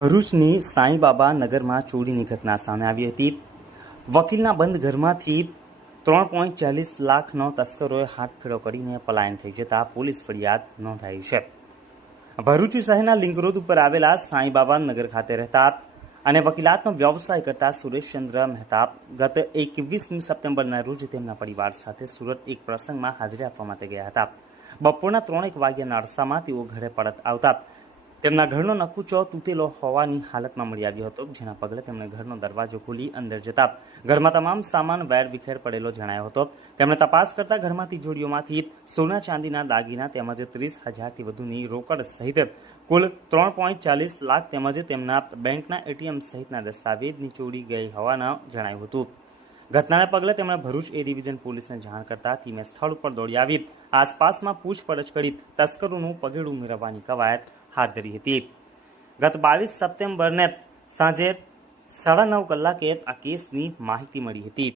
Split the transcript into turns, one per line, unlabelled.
ભરૂચની સાંઈબાબા નગરમાં ચોરીની ઘટના સામે આવી હતી. વકીલના બંધ ઘરમાંથી ત્રણ પોઈન્ટ ચાલીસ લાખનો તસ્કરોએ હાથફેરો કરીને પલાયન થઈ જતા પોલીસ ફરિયાદ નોંધાઈ છે. ભરૂચ શહેરના લિંક રોડ ઉપર આવેલા સાંઈબાબા નગર ખાતે રહેતા અને વકીલાતનો વ્યવસાય કરતા સુરેશચંદ્ર મહેતા ગત એકવીસમી સપ્ટેમ્બરના રોજ તેમના પરિવાર સાથે સુરત એક પ્રસંગમાં હાજરી આપવા માટે ગયા હતા. બપોરના ત્રણેક વાગ્યાના અરસામાં તેઓ ઘરે પરત આવતા તેમના ઘરનો નકુચો તૂટેલો હોવાની હાલતમાં મળી આવ્યો હતો. જેના પગલે તેમણે ઘરનો દરવાજો ખોલી અંદર જતા ઘરમાં તમામ સામાન વેર વિખેર પડેલો જણાયો હતો. તેમણે તપાસ કરતા ઘરમાં તિજોડીઓમાંથી સોના ચાંદીના દાગીના તેમજ ત્રીસ હજારથી વધુની રોકડ સહિત કુલ ત્રણ પોઈન્ટ ચાલીસ લાખ તેમજ તેમના બેંકના એટીએમ સહિતના દસ્તાવેજની ચોરી ગઈ હોવાના જણાયું હતું. ઘટનાને પગલે તેમણે ભરૂચ એ ડિવિઝન પોલીસને જાણ કરતા ટીમે સ્થળ ઉપર દોડી આવી. આસપાસમાં પૂછપરછ કરી તસ્કરોનું પગેડું મેળવવાની કવાયત હાથ ધરી હતી. ગત બાવીસ સપ્ટેમ્બરને સાંજે સાડા નવ કલાકે આ કેસની માહિતી મળી હતી.